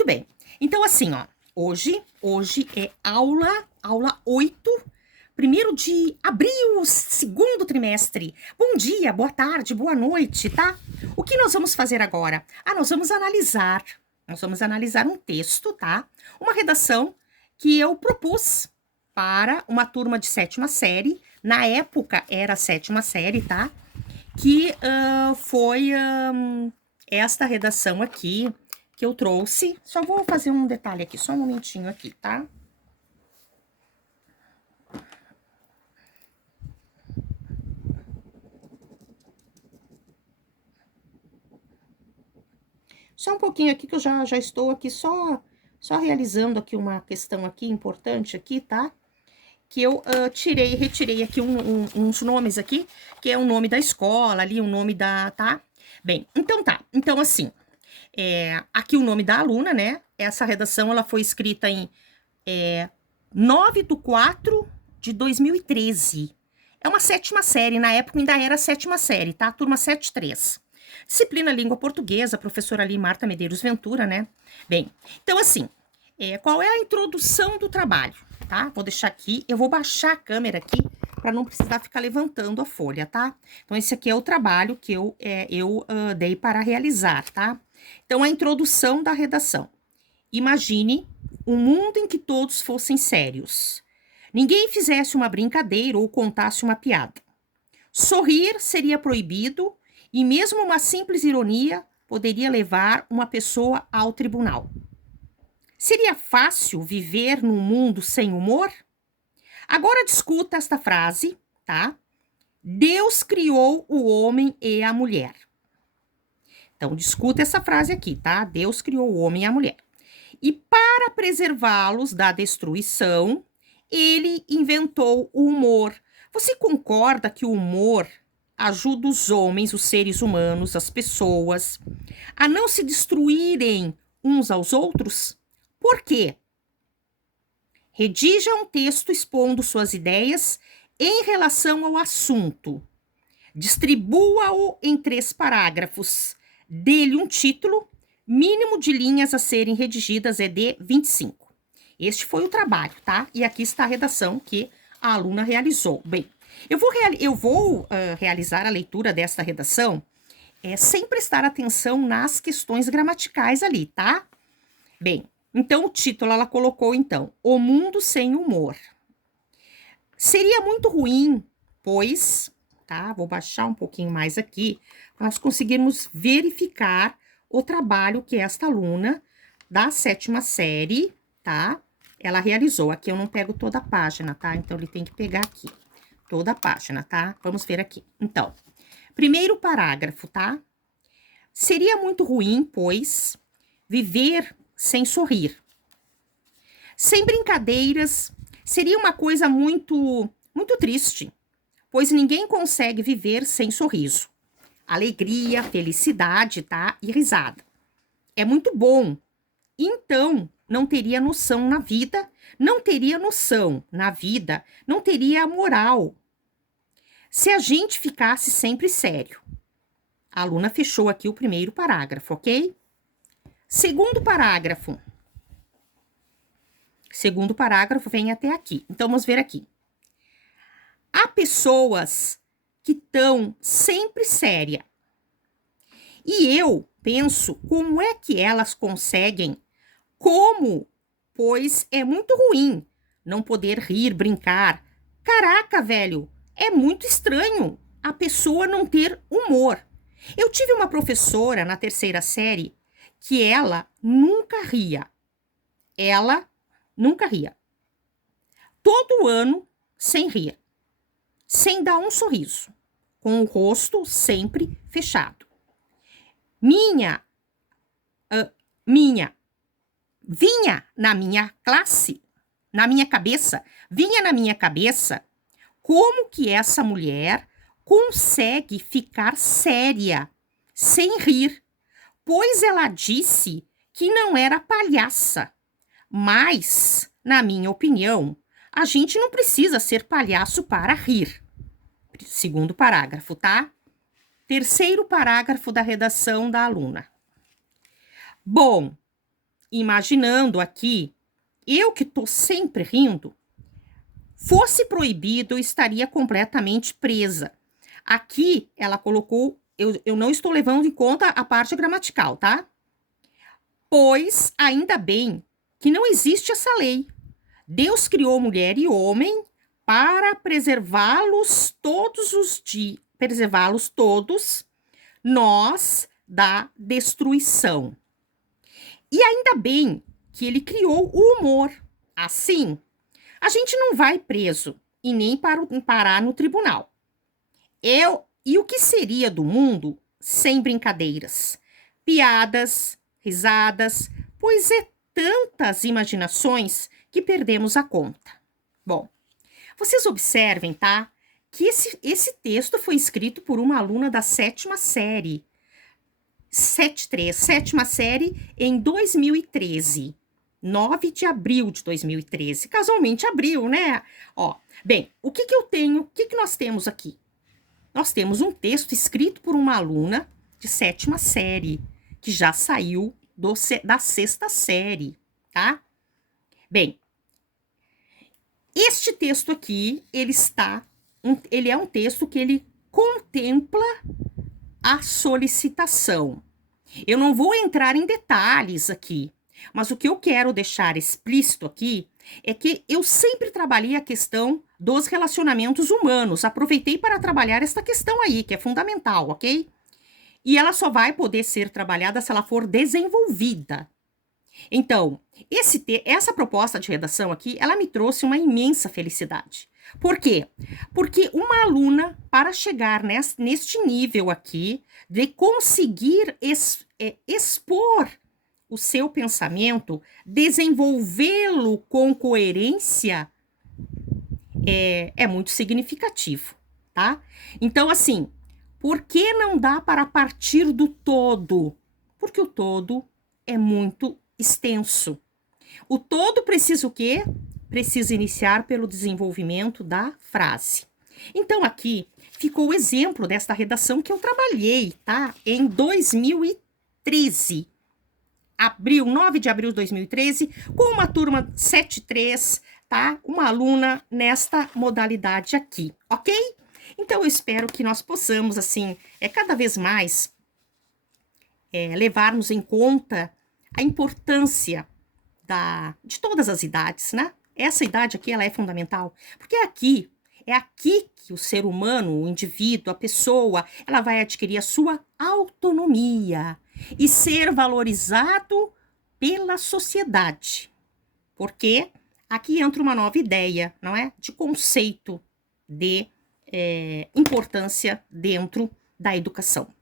Muito bem. Então, assim, ó, hoje é aula 8, 1º de abril, segundo trimestre. Bom dia, boa tarde, boa noite, tá? O que nós vamos fazer agora? Nós vamos analisar um texto, tá? Uma redação que eu propus para uma turma de 7ª série. Na época era a 7ª série, tá? Que foi esta redação aqui que eu trouxe. Só vou fazer um detalhe aqui, só um momentinho aqui, tá? Só um pouquinho aqui que eu já estou aqui só realizando aqui uma questão aqui importante aqui, tá? Que eu retirei aqui uns nomes aqui, que é o nome da escola ali, o nome da, tá? Bem, então tá. Então, assim, aqui o nome da aluna, né? Essa redação, ela foi escrita em 9/4/2013. É uma 7ª série, na época ainda era a 7ª série, tá? Turma 73. Disciplina Língua Portuguesa, professora ali Marta Medeiros Ventura, né? Bem, então assim, qual é a introdução do trabalho, tá? Vou deixar aqui, eu vou baixar a câmera aqui para não precisar ficar levantando a folha, tá? Então esse aqui é o trabalho que eu dei para realizar, tá? Então a introdução da redação. Imagine um mundo em que todos fossem sérios. Ninguém fizesse uma brincadeira ou contasse uma piada. Sorrir seria proibido e mesmo uma simples ironia poderia levar uma pessoa ao tribunal. Seria fácil viver num mundo sem humor? Agora discuta esta frase, tá? Deus criou o homem e a mulher. Então, discuta essa frase aqui, tá? Deus criou o homem e a mulher. E para preservá-los da destruição, ele inventou o humor. Você concorda que o humor ajuda os homens, os seres humanos, as pessoas, a não se destruírem uns aos outros? Por quê? Redija um texto expondo suas ideias em relação ao assunto. Distribua-o em 3 parágrafos. Dê-lhe um título. Mínimo de linhas a serem redigidas é de 25. Este foi o trabalho, tá? E aqui está a redação que a aluna realizou. Bem, eu vou realizar a leitura desta redação sem prestar atenção nas questões gramaticais ali, tá? Bem, então o título ela colocou, então, O Mundo Sem Humor. Seria muito ruim, pois, tá? Vou baixar um pouquinho mais aqui, para nós conseguirmos verificar o trabalho que esta aluna da 7ª série, tá? Ela realizou. Aqui eu não pego toda a página, tá? Então, ele tem que pegar aqui toda a página, tá? Vamos ver aqui. Então, primeiro parágrafo, tá? Seria muito ruim, pois, viver sem sorrir. Sem brincadeiras, seria uma coisa muito triste, pois ninguém consegue viver sem sorriso. Alegria, felicidade, tá? E risada. É muito bom. Então, não teria noção na vida, não teria moral. Se a gente ficasse sempre sério. A aluna fechou aqui o primeiro parágrafo, ok? Segundo parágrafo vem até aqui. Então, vamos ver aqui. Há pessoas que estão sempre sérias. E eu penso como é que elas conseguem, pois é muito ruim não poder rir, brincar. Caraca, velho, é muito estranho a pessoa não ter humor. Eu tive uma professora na 3ª série que ela nunca ria. Todo ano sem rir, sem dar um sorriso, com o rosto sempre fechado. Vinha na minha cabeça, como que essa mulher consegue ficar séria, sem rir, pois ela disse que não era palhaça. Mas, na minha opinião, a gente não precisa ser palhaço para rir. Segundo parágrafo, tá? Terceiro parágrafo da redação da aluna. Bom, imaginando aqui, eu que tô sempre rindo, fosse proibido, eu estaria completamente presa. Aqui, ela colocou, eu não estou levando em conta a parte gramatical, tá? Pois, ainda bem que não existe essa lei. Deus criou mulher e homem para preservá-los todos, nós da destruição. E ainda bem que ele criou o humor. Assim, a gente não vai preso e nem parar no tribunal. E o que seria do mundo sem brincadeiras, piadas, risadas, pois é tantas imaginações que perdemos a conta. Bom, vocês observem, tá? Que esse texto foi escrito por uma aluna da sétima série, sétima série, em 2013. 9 de abril de 2013. Casualmente abril, né? Ó, bem, o que eu tenho, o que nós temos aqui? Nós temos um texto escrito por uma aluna de sétima série, que já saiu da sexta série, tá? Bem, este texto aqui, ele é um texto que ele contempla a solicitação. Eu não vou entrar em detalhes aqui, mas o que eu quero deixar explícito aqui é que eu sempre trabalhei a questão dos relacionamentos humanos. Aproveitei para trabalhar esta questão aí, que é fundamental, ok? E ela só vai poder ser trabalhada se ela for desenvolvida. Então, essa proposta de redação aqui, ela me trouxe uma imensa felicidade. Por quê? Porque uma aluna, para chegar neste nível aqui, de conseguir expor o seu pensamento, desenvolvê-lo com coerência, é muito significativo, tá? Então, assim, por que não dá para partir do todo? Porque o todo é muito extenso. O todo precisa o quê? Precisa iniciar pelo desenvolvimento da frase. Então, aqui ficou o exemplo desta redação que eu trabalhei, tá? Em 2013. 9 de abril de 2013, com uma turma 73, tá? Uma aluna nesta modalidade aqui, ok? Então, eu espero que nós possamos, assim, cada vez mais levarmos em conta a importância de todas as idades, né? Essa idade aqui, ela é fundamental, porque é aqui que o ser humano, o indivíduo, a pessoa, ela vai adquirir a sua autonomia e ser valorizado pela sociedade. Porque aqui entra uma nova ideia, não é? De conceito de importância dentro da educação.